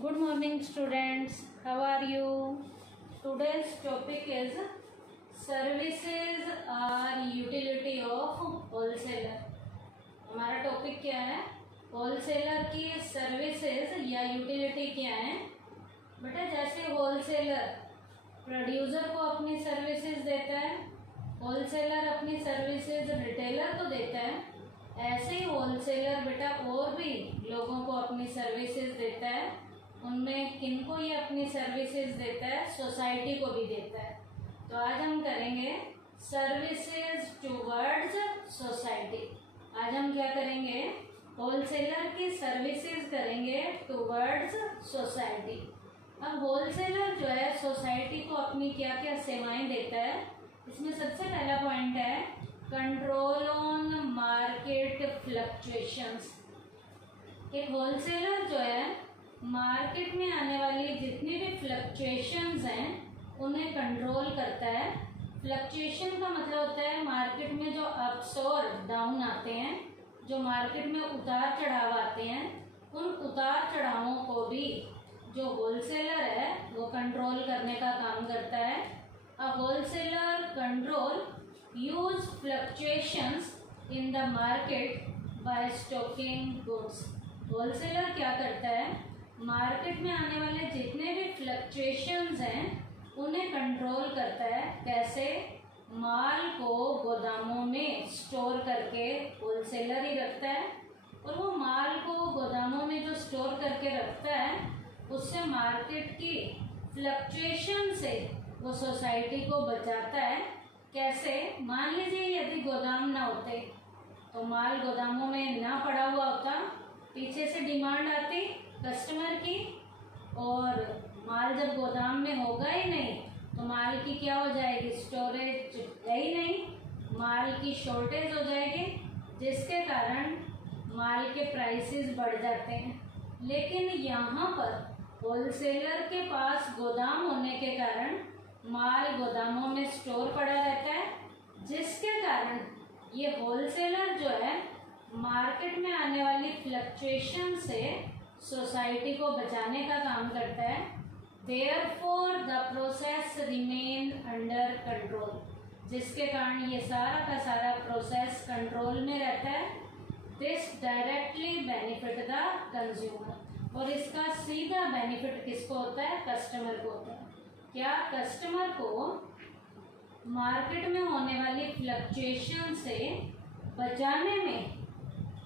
Good morning students, how are you? Today's topic is services or utility of wholesaler. हमारा topic क्या है? Wholesaler की services या utility क्या है? बेटा जैसे होलसेलर प्रोड्यूसर को अपनी सर्विसेज देता है, होलसेलर अपनी सर्विसेज रिटेलर को देता है, ऐसे ही होलसेलर बेटा और भी लोगों को अपनी सर्विसेज देता है। उनमें किनको ये अपनी सर्विसेज देता है? सोसाइटी को भी देता है। तो आज हम करेंगे सर्विसेज टुवर्ड्स सोसाइटी। आज हम क्या करेंगे? होलसेलर की सर्विसेज करेंगे टुवर्ड्स सोसाइटी। अब होलसेलर जो है सोसाइटी को अपनी क्या क्या सेवाएं देता है, इसमें सबसे पहला पॉइंट है कंट्रोल ऑन मार्केट फ्लक्चुएशंस। एक होलसेलर जो है मार्केट में आने वाली जितनी भी फ्लक्चुएशंस हैं उन्हें कंट्रोल करता है। फ्लक्चुएशन का मतलब होता है मार्केट में जो अप्स और डाउन आते हैं, जो मार्केट में उतार चढ़ाव आते हैं, उन उतार चढ़ावों को भी जो होलसेलर है वो कंट्रोल करने का काम करता है। A wholesaler control use fluctuations in the market by stocking goods. Wholesaler क्या करता है? मार्केट में आने वाले जितने भी फ्लक्चुएशंस हैं उन्हें कंट्रोल करता है। कैसे? माल को गोदामों में स्टोर करके होलसेलर ही रखता है, और वो माल को गोदामों में जो स्टोर करके रखता है उससे मार्केट की फ्लक्चुएशन से वो सोसाइटी को बचाता है। कैसे? मान लीजिए यदि गोदाम ना होते तो माल गोदामों में ना पड़ा हुआ होता, पीछे से डिमांड आती कस्टमर की, और माल जब गोदाम में होगा ही नहीं तो माल की क्या हो जाएगी? स्टोरेज है ही नहीं, माल की शॉर्टेज हो जाएगी, जिसके कारण माल के प्राइसेस बढ़ जाते हैं। लेकिन यहाँ पर होलसेलर के पास गोदाम होने के कारण माल गोदामों में स्टोर पड़ा रहता है, जिसके कारण ये होलसेलर जो है मार्केट में आने वाली फ्लक्चुएशन से सोसाइटी को बचाने का काम करता है। Therefore the process remain under control, जिसके कारण ये सारा का सारा प्रोसेस कंट्रोल में रहता है। This directly benefit the consumer, और इसका सीधा बेनिफिट किसको होता है? कस्टमर को होता है। क्या? कस्टमर को मार्केट में होने वाली फ्लक्चुएशन से बचाने में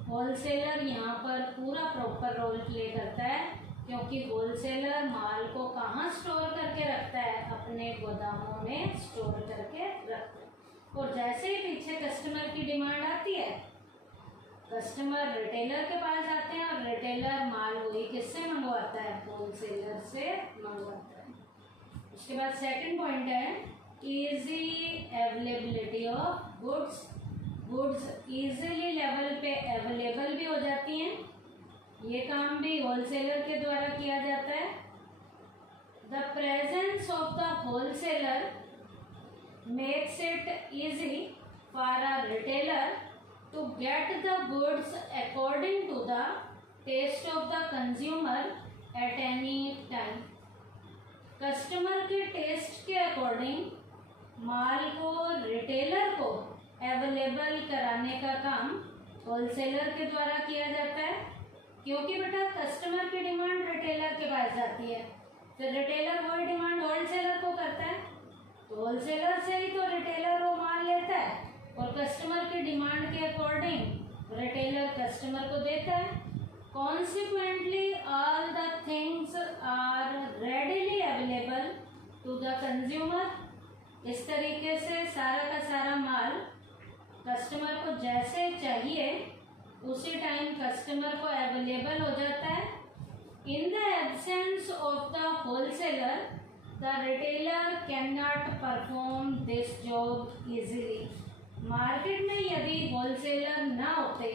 होलसेलर यहाँ पर पूरा प्रॉपर रोल प्ले करता है, क्योंकि होलसेलर माल को कहाँ स्टोर करके रखता है? अपने गोदामों में स्टोर करके रखता है। और जैसे ही पीछे कस्टमर की डिमांड आती है, कस्टमर रिटेलर के पास जाते हैं, और रिटेलर माल वही किससे मंगवाता है? होलसेलर से मंगवाता है। उसके बाद सेकंड पॉइंट है easy availability of goods. Goods easily level पे अवेलेबल भी हो जाती हैं, ये काम भी होलसेलर के द्वारा किया जाता है। The presence of the wholesaler makes it easy for a retailer to get the goods according to the taste of the consumer at any time. Customer के टेस्ट के अकॉर्डिंग माल को रिटेलर को अवेलेबल कराने का काम होलसेलर के द्वारा किया जाता है, क्योंकि बेटा कस्टमर की डिमांड रिटेलर के पास जाती है, तो रिटेलर वही डिमांड होलसेलर को करता है, तो होलसेलर से ही तो रिटेलर वो माल लेता है, और कस्टमर की डिमांड के अकॉर्डिंग रिटेलर कस्टमर को देता है। Consequently all the things are readily available to the consumer. इस तरीके से सारा का सारा माल कस्टमर को जैसे चाहिए उसी टाइम कस्टमर को अवेलेबल हो जाता है। In the absence of the wholesaler the retailer can not perform this job easily. Market में यदि होलसेलर ना होते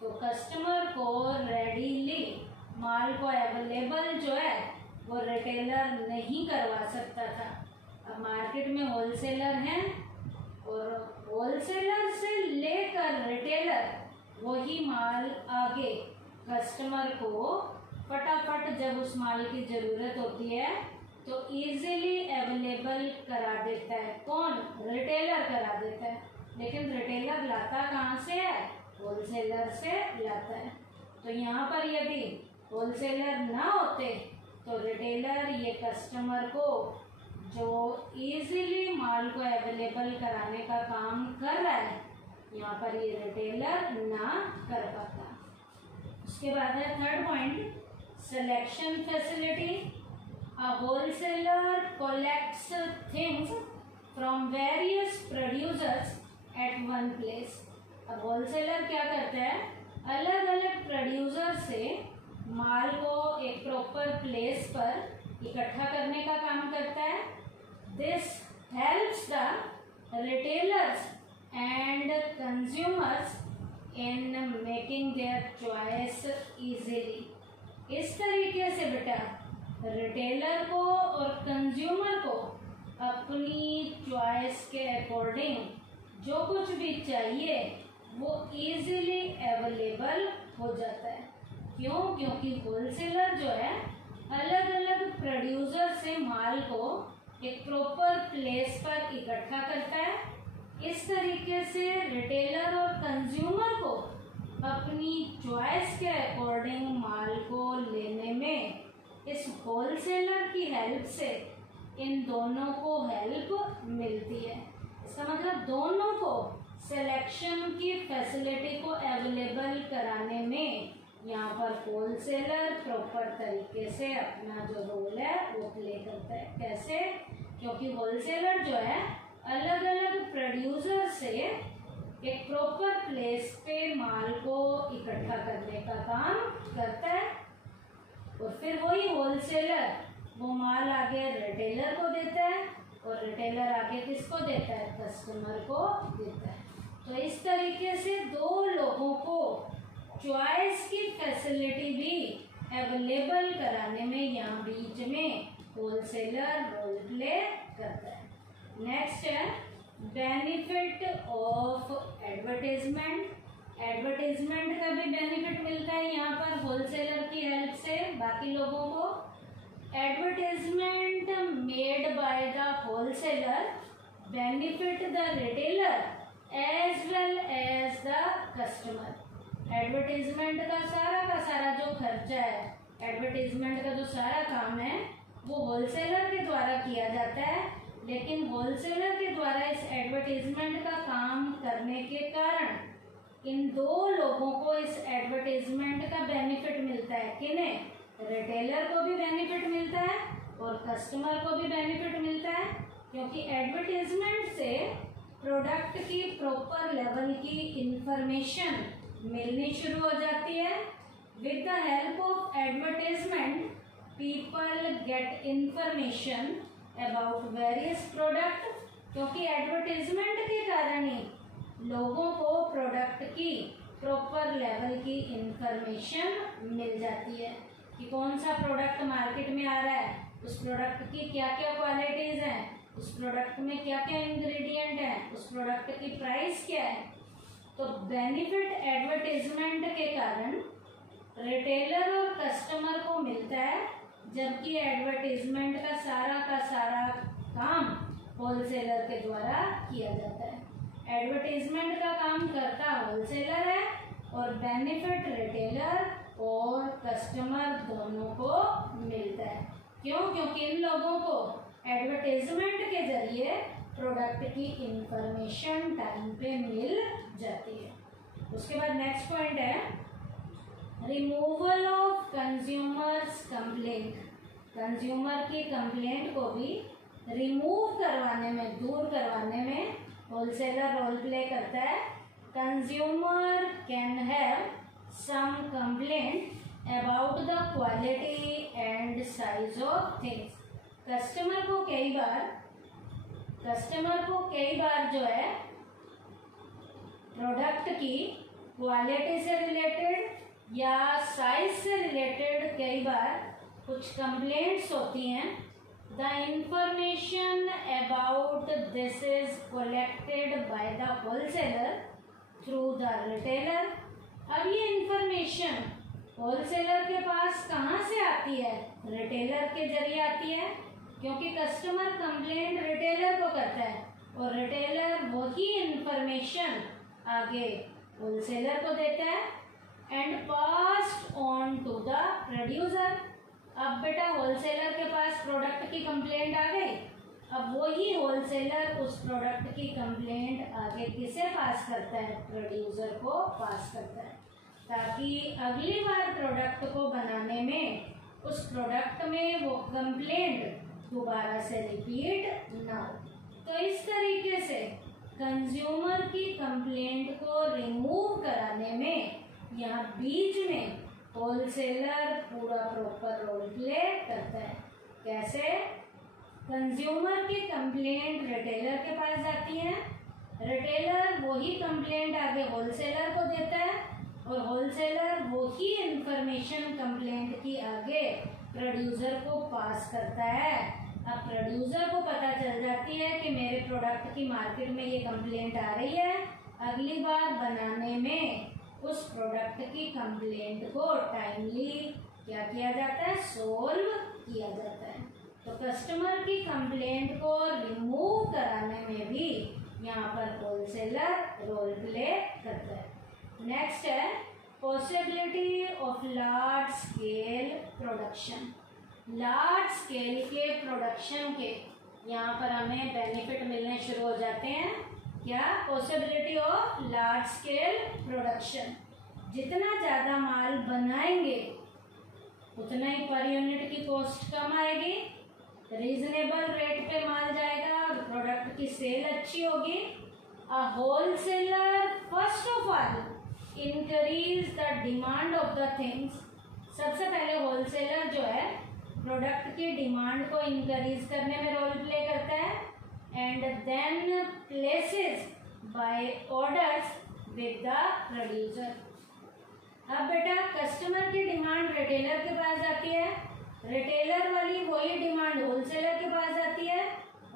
तो कस्टमर को रेडीली माल को अवेलेबल जो है वो रिटेलर नहीं करवा सकता था। अब मार्केट में होलसेलर हैं, और होलसेलर से लेकर रिटेलर वही माल आगे कस्टमर को फटाफट जब उस माल की ज़रूरत होती है तो इजीली अवेलेबल करा देता है। कौन? रिटेलर करा देता है। लेकिन रिटेलर लाता कहाँ से है? होलसेलर से लाता है। तो यहाँ पर यदि होलसेलर ना होते तो रिटेलर ये कस्टमर को जो इजीली माल को अवेलेबल कराने का काम कर रहा है, यहाँ पर ये रिटेलर ना कर पाता। उसके बाद है third point, selection facility. A wholesaler collects things from various producers at one place. अब होलसेलर क्या करता है? अलग अलग प्रोड्यूसर से माल को एक प्रॉपर प्लेस पर इकट्ठा करने का काम करता है। This helps the retailers and consumers in making their choice easily. इस तरीके से बेटा रिटेलर को और कंज्यूमर को अपनी चॉइस के अकॉर्डिंग जो कुछ भी चाहिए वो इजीली अवेलेबल हो जाता है। क्यों? क्योंकि होलसेलर जो है अलग अलग प्रोड्यूसर से माल को एक प्रॉपर प्लेस पर इकट्ठा करता है। इस तरीके से रिटेलर और कंज्यूमर को अपनी चॉइस के अकॉर्डिंग माल को लेने में इस होलसेलर की हेल्प से इन दोनों को हेल्प मिलती है। इसका मतलब दोनों को सिलेक्शन की फैसिलिटी को अवेलेबल कराने में यहाँ पर होलसेलर प्रॉपर तरीके से अपना जो रोल है वो प्ले करता है। कैसे? क्योंकि होलसेलर जो है अलग अलग प्रोड्यूसर से एक प्रॉपर प्लेस पे माल को इकट्ठा करने का काम करता है और फिर वही होलसेलर वो माल आगे रिटेलर को देता है और रिटेलर आगे किसको देता है? कस्टमर को देता है। तो इस तरीके से दो लोगों को चॉइस की फैसिलिटी भी अवेलेबल कराने में यहाँ बीच में होलसेलर रोल प्ले करता है। नेक्स्ट है बेनिफिट ऑफ एडवर्टाइजमेंट। एडवर्टाइजमेंट का भी बेनिफिट मिलता है यहाँ पर होलसेलर की हेल्प से बाकी लोगों को। Advertisement made by the wholesaler benefit the retailer as well as the customer. Advertisement का सारा जो खर्चा है, एडवर्टाइजमेंट का जो सारा काम है वो होलसेलर के द्वारा किया जाता है। लेकिन होलसेलर के द्वारा इस एडवर्टाइजमेंट का काम करने के कारण इन दो लोगों को इस एडवर्टाइजमेंट का बेनिफिट मिलता है। किन्हें? रिटेलर को भी बेनिफिट मिलता है और कस्टमर को भी बेनिफिट मिलता है, क्योंकि एडवर्टाइजमेंट से प्रोडक्ट की प्रॉपर लेवल की इंफॉर्मेशन मिलनी शुरू हो जाती है। With the help of advertisement people get information about various product, क्योंकि एडवर्टाइजमेंट के कारण ही लोगों को प्रोडक्ट की प्रॉपर लेवल की इंफॉर्मेशन मिल जाती है कि कौन सा प्रोडक्ट मार्केट में आ रहा है, उस प्रोडक्ट की क्या क्या क्वालिटीज़ हैं, उस प्रोडक्ट में क्या क्या इंग्रेडिएंट हैं, उस प्रोडक्ट की प्राइस क्या है। तो बेनिफिट एडवर्टाइजमेंट के कारण रिटेलर और कस्टमर को मिलता है, जबकि एडवर्टाइजमेंट का सारा काम होलसेलर के द्वारा किया जाता है। एडवर्टाइजमेंट का काम करता होलसेलर है और बेनिफिट रिटेलर और कस्टमर दोनों को मिलता है। क्यों? क्योंकि इन लोगों को एडवर्टाइजमेंट के जरिए प्रोडक्ट की इंफॉर्मेशन टाइम पे मिल जाती है। उसके बाद नेक्स्ट पॉइंट है removal of consumers complaint. Consumer की कंप्लेंट को भी रिमूव करवाने में, दूर करवाने में होलसेलर रोल प्ले करता है। Consumer can have some complaint about the quality and size of things. Customer को कई बार जो है प्रोडक्ट की क्वालिटी से रिलेटेड या साइज से रिलेटेड कई बार कुछ कंप्लेंट्स होती हैं। The information about this is collected by the wholesaler through the retailer. अब ये इंफॉर्मेशन होलसेलर के पास पास कहाँ से आती है? रिटेलर के जरिए आती है, क्योंकि कस्टमर कंप्लेंट रिटेलर को करता है और रिटेलर वही इंफॉर्मेशन आगे होलसेलर को देता है and passed on to the producer. अब बेटा होलसेलर के पास प्रोडक्ट की कंप्लेंट आ गई, अब वही होलसेलर उस प्रोडक्ट की कंप्लेंट आगे किसे पास करता है? प्रोड्यूसर को पास करता है, ताकि अगली बार प्रोडक्ट को बनाने में उस प्रोडक्ट में वो कंप्लेंट दोबारा से रिपीट ना हो। तो इस तरीके से कंज्यूमर की कंप्लेंट को रिमूव कराने में यहाँ बीच में होलसेलर पूरा प्रॉपर रोल प्ले करता है। कैसे? कंज्यूमर की कंप्लेंट रिटेलर के पास जाती है, रिटेलर वही कंप्लेंट आगे होलसेलर को देता है और होलसेलर वही इंफॉर्मेशन कंप्लेंट की आगे प्रोड्यूसर को पास करता है। अब प्रोड्यूसर को पता चल जाती है कि मेरे प्रोडक्ट की मार्केट में ये कंप्लेंट आ रही है, अगली बार बनाने में उस प्रोडक्ट की कंप्लेंट को टाइमली क्या किया जाता है? सोल्व किया जाता है। तो कस्टमर की कंप्लेंट को रिमूव कराने में भी यहाँ पर होलसेलर रोल प्ले करता है। नेक्स्ट है possibility of large scale production. Large scale के प्रोडक्शन के यहाँ पर हमें बेनिफिट मिलने शुरू हो जाते हैं। क्या? Possibility of large scale production. जितना ज़्यादा माल बनाएंगे उतना ही पर यूनिट की कॉस्ट कम आएगी, रीजनेबल रेट पे माल जाएगा, प्रोडक्ट की सेल अच्छी होगी। अ wholesaler first of all increase the demand of the things. सबसे पहले होलसेलर जो है प्रोडक्ट की डिमांड को इंक्रीज करने में रोल प्ले करता है and then places by orders with the producer. अब बेटा कस्टमर की डिमांड रिटेलर के पास जाती है, रिटेलर वाली वही डिमांड होलसेलर के पास जाती है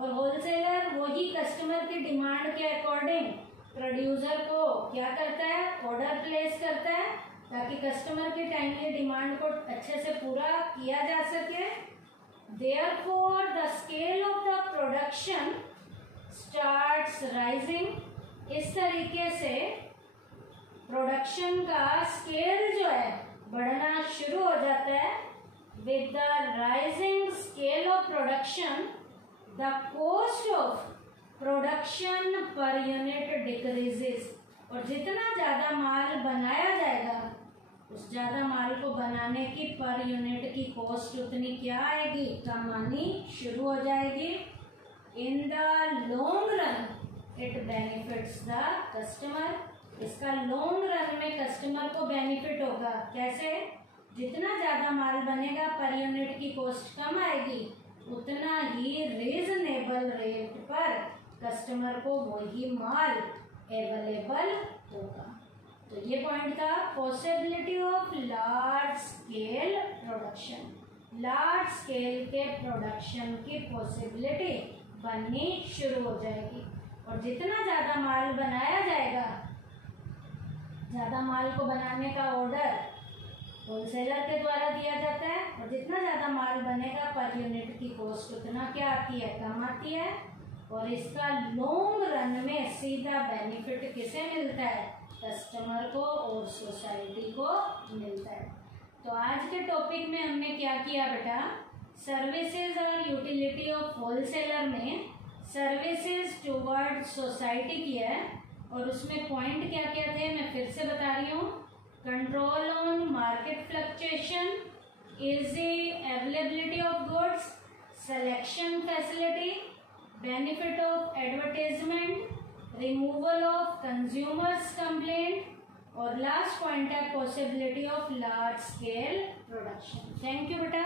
और होलसेलर वही कस्टमर की डिमांड के अकॉर्डिंग प्रोड्यूसर को क्या करता है? ऑर्डर प्लेस करता है, ताकि कस्टमर की टाइमली डिमांड को अच्छे से पूरा किया जा सके। Therefore, the scale of the production starts rising। इस तरीके से प्रोडक्शन का स्केल जो है बढ़ना शुरू हो जाता है। With the rising scale of production, the cost of production per unit decreases। और जितना ज़्यादा माल बनाया जाएगा उस ज़्यादा माल को बनाने की पर यूनिट की कॉस्ट उतनी क्या आएगी? कम आनी शुरू हो जाएगी। In the long run it benefits the customer. इसका लॉन्ग रन में कस्टमर को बेनिफिट होगा। कैसे? जितना ज़्यादा माल बनेगा पर यूनिट की कॉस्ट कम आएगी, उतना ही रीजनेबल रेट पर कस्टमर को वही माल अवेलेबल होगा। तो ये पॉइंट था possibility of large scale production. Large scale के प्रोडक्शन की पॉसिबिलिटी बननी शुरू हो जाएगी और जितना ज़्यादा माल बनाया जाएगा, ज़्यादा माल को बनाने का ऑर्डर होलसेलर के द्वारा दिया जाता है और जितना ज़्यादा माल बनेगा पर यूनिट की कॉस्ट उतना क्या आती है? कम आती है। और इसका लॉन्ग रन में सीधा बेनिफिट किसे मिलता है? कस्टमर को और सोसाइटी को मिलता है। तो आज के टॉपिक में हमने क्या किया बेटा? सर्विसेज और यूटिलिटी ऑफ होलसेलर में सर्विसेज टुवर्ड सोसाइटी किया है और उसमें पॉइंट क्या क्या थे मैं फिर से बता रही हूँ। Control on market fluctuation, easy availability of goods, selection facility, benefit of advertisement, removal of consumers complaint और लास्ट पॉइंट है possibility of large scale production. Thank you बेटा।